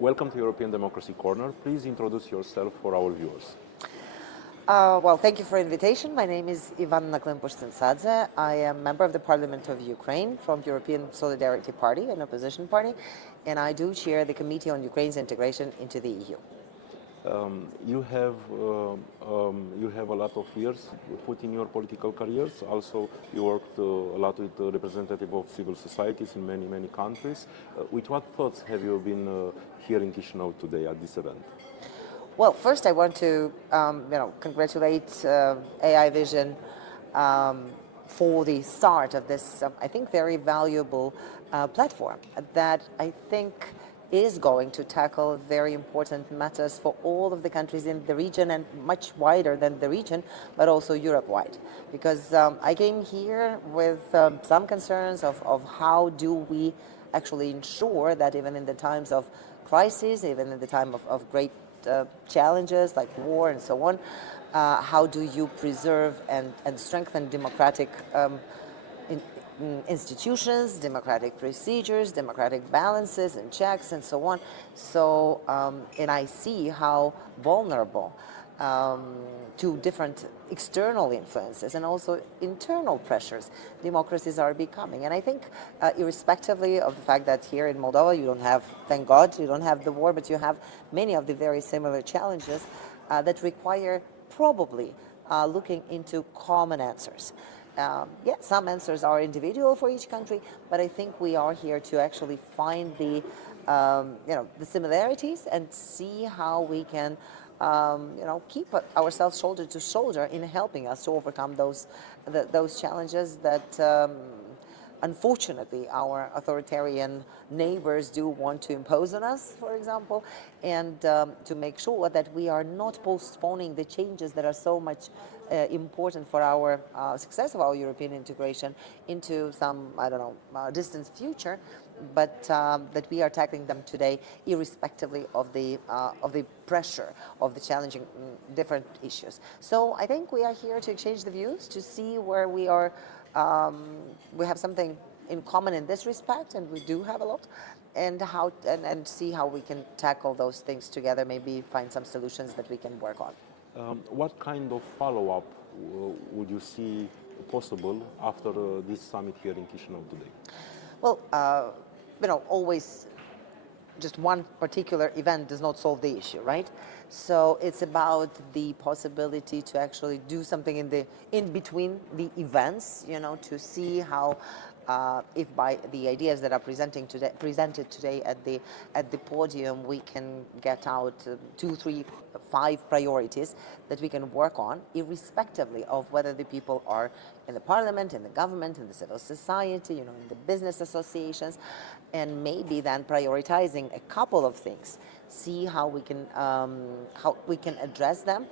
Welcome to European Democracy Corner. Please introduce yourself for our viewers. Well, thank you for the invitation. My name is Ivanna Klimpuș-Țințadze. I am member of the Parliament of Ukraine from European Solidarity Party, an opposition party, and I do chair the Committee on Ukraine's integration into the EU. You have a lot of years put in your political careers. Also, you worked a lot with representatives of civil societies in many countries. With what thoughts have you been here in Chișinău today at this event? Well, first I want to, congratulate AI Vision for the start of this, I think, very valuable platform that I think is going to tackle very important matters for all of the countries in the region and much wider than the region, but also Europe-wide. Because I came here with some concerns of how do we actually ensure that even in the times of crisis, even in the time of great challenges like war and so on, how do you preserve and strengthen democratic institutions, democratic procedures, democratic balances and checks and so on. So, and I see how vulnerable to different external influences and also internal pressures democracies are becoming. And I think irrespectively of the fact that here in Moldova you don't have, thank God, you don't have the war, but you have many of the very similar challenges that require probably looking into common answers. Some answers are individual for each country, but I think we are here to actually find the similarities and see how we can, keep ourselves shoulder to shoulder in helping us to overcome those challenges that, unfortunately, our authoritarian neighbors do want to impose on us, for example, and to make sure that we are not postponing the changes that are so much important for our success of our European integration into some, distant future, but that we are tackling them today, irrespectively of the pressure of the challenging different issues. So I think we are here to exchange the views, to see where we are. We have something in common in this respect, and we do have a lot, and see how we can tackle those things together, maybe find some solutions that we can work on. What kind of follow-up would you see possible after this summit here in Chișinău today? Well, always just one particular event does not solve the issue, right? So it's about the possibility to actually do something in between the events, to see how if by the ideas that are presented today at the podium, we can get out 2, 3, 5 priorities that we can work on, irrespectively of whether the people are in the parliament, in the government, in the civil society, in the business associations, and maybe then prioritizing a couple of things, see how we can address them,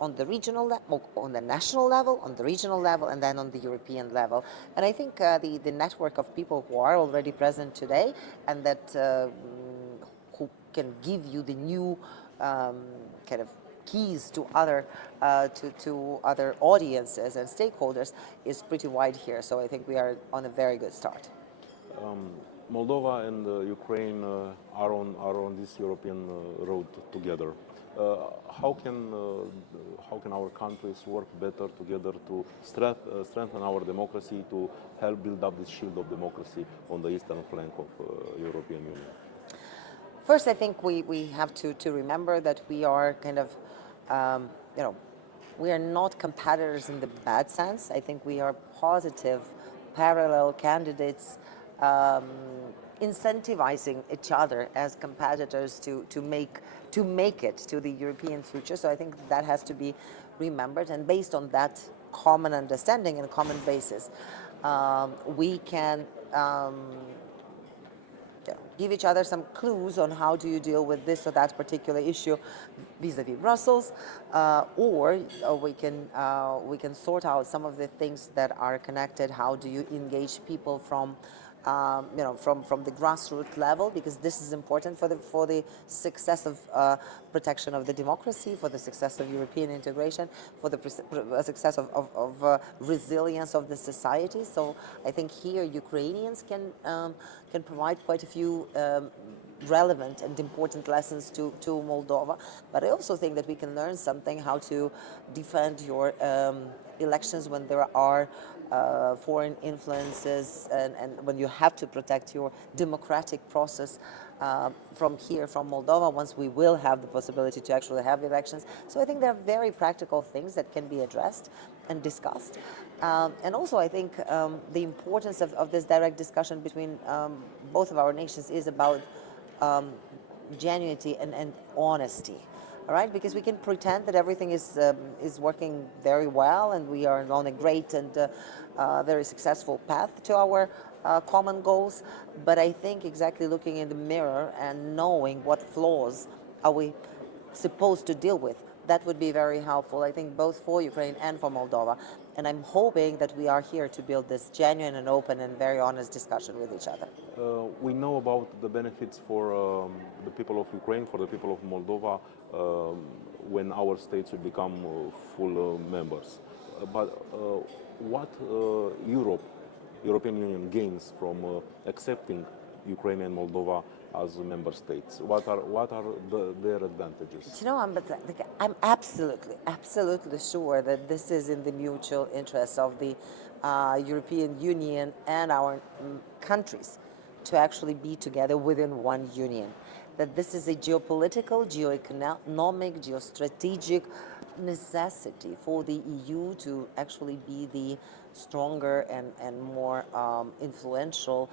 on the regional level, on the national level, on the regional level, and then on the European level. And I think the network of people who are already present today and that who can give you the new kind of keys to other audiences and stakeholders is pretty wide here. So I think we are on a very good start. Moldova and Ukraine are on this European road together. How can our countries work better together to strengthen our democracy, to help build up this shield of democracy on the eastern flank of European Union? First, I think we have to remember that we are kind of, we are not competitors in the bad sense. I think we are positive, parallel candidates, incentivizing each other as competitors to make it to the European future. So I think that has to be remembered, and based on that common understanding and common basis, we can give each other some clues on how do you deal with this or that particular issue vis-a-vis Brussels, or we can sort out some of the things that are connected. How do you engage people from from the grassroots level, because this is important for the success of protection of the democracy, for the success of European integration, for the success of resilience of the society. So I think here Ukrainians can provide quite a few relevant and important lessons to Moldova. But I also think that we can learn something how to defend your elections when there are foreign influences and when you have to protect your democratic process from Moldova, once we will have the possibility to actually have elections. So I think there are very practical things that can be addressed and discussed. And also I think the importance of this direct discussion between both of our nations is about genuinity and honesty. All right, because we can pretend that everything is working very well and we are on a great and very successful path to our common goals. But I think exactly looking in the mirror and knowing what flaws are we supposed to deal with, that would be very helpful, I think, both for Ukraine and for Moldova. And I'm hoping that we are here to build this genuine and open and very honest discussion with each other. We know about the benefits for the people of Ukraine, for the people of Moldova, when our states will become full members. But what European Union gains from accepting Ukraine and Moldova as member states? What are their advantages? You know, I'm absolutely sure that this is in the mutual interest of the European Union and our countries to actually be together within one union. That this is a geopolitical, geoeconomic, geostrategic necessity for the EU to actually be the stronger and more influential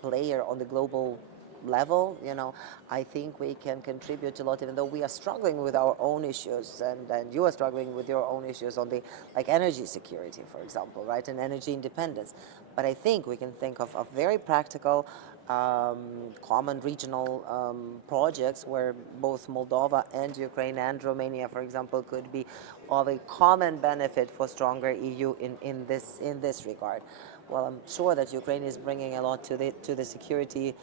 player on the global level. You know, I think we can contribute a lot, even though we are struggling with our own issues, and you are struggling with your own issues on the energy security, for example, right, and energy independence. But I think we can think of very practical common regional projects where both Moldova and Ukraine and Romania, for example, could be of a common benefit for stronger EU in this regard. Well, I'm sure that Ukraine is bringing a lot to the security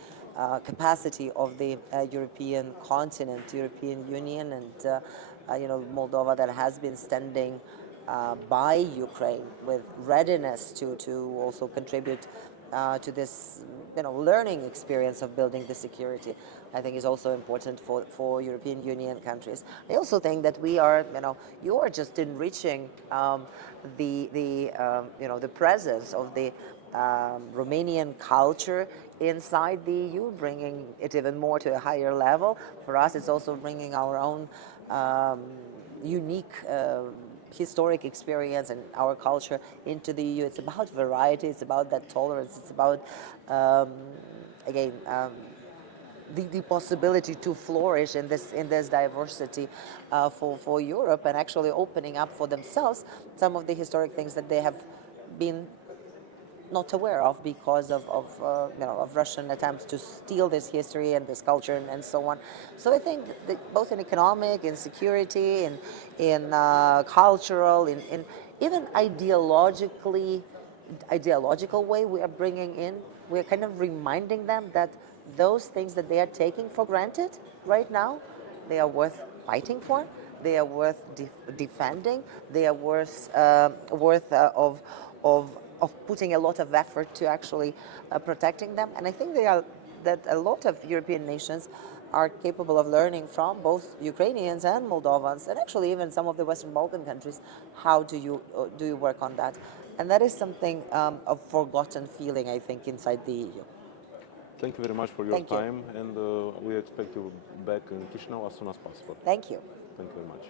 capacity of the European continent, European Union, and you know, Moldova that has been standing by Ukraine with readiness to also contribute to this, you know, learning experience of building the security, I think is also important for European Union countries. I also think that we are, you know, you are just enriching the presence of the Romanian culture inside the EU, bringing it even more to a higher level. For us, it's also bringing our own unique historic experience and our culture into the EU. It's about variety, it's about that tolerance, it's about, again, the possibility to flourish in this diversity for Europe, and actually opening up for themselves some of the historic things that they have been not aware of because of Russian attempts to steal this history and this culture and so on. So I think that both in economic, in security, in cultural, in even ideological way, we are bringing in, we're kind of reminding them that those things that they are taking for granted right now, they are worth fighting for, they are worth defending, they are worth of putting a lot of effort to actually protecting them. And I think that a lot of European nations are capable of learning from both Ukrainians and Moldovans, and actually even some of the Western Balkan countries. How do you work on that? And that is something of forgotten feeling, I think, inside the EU. Thank you very much for your time, and we expect you back in Chișinău as soon as possible. Thank you. Thank you very much.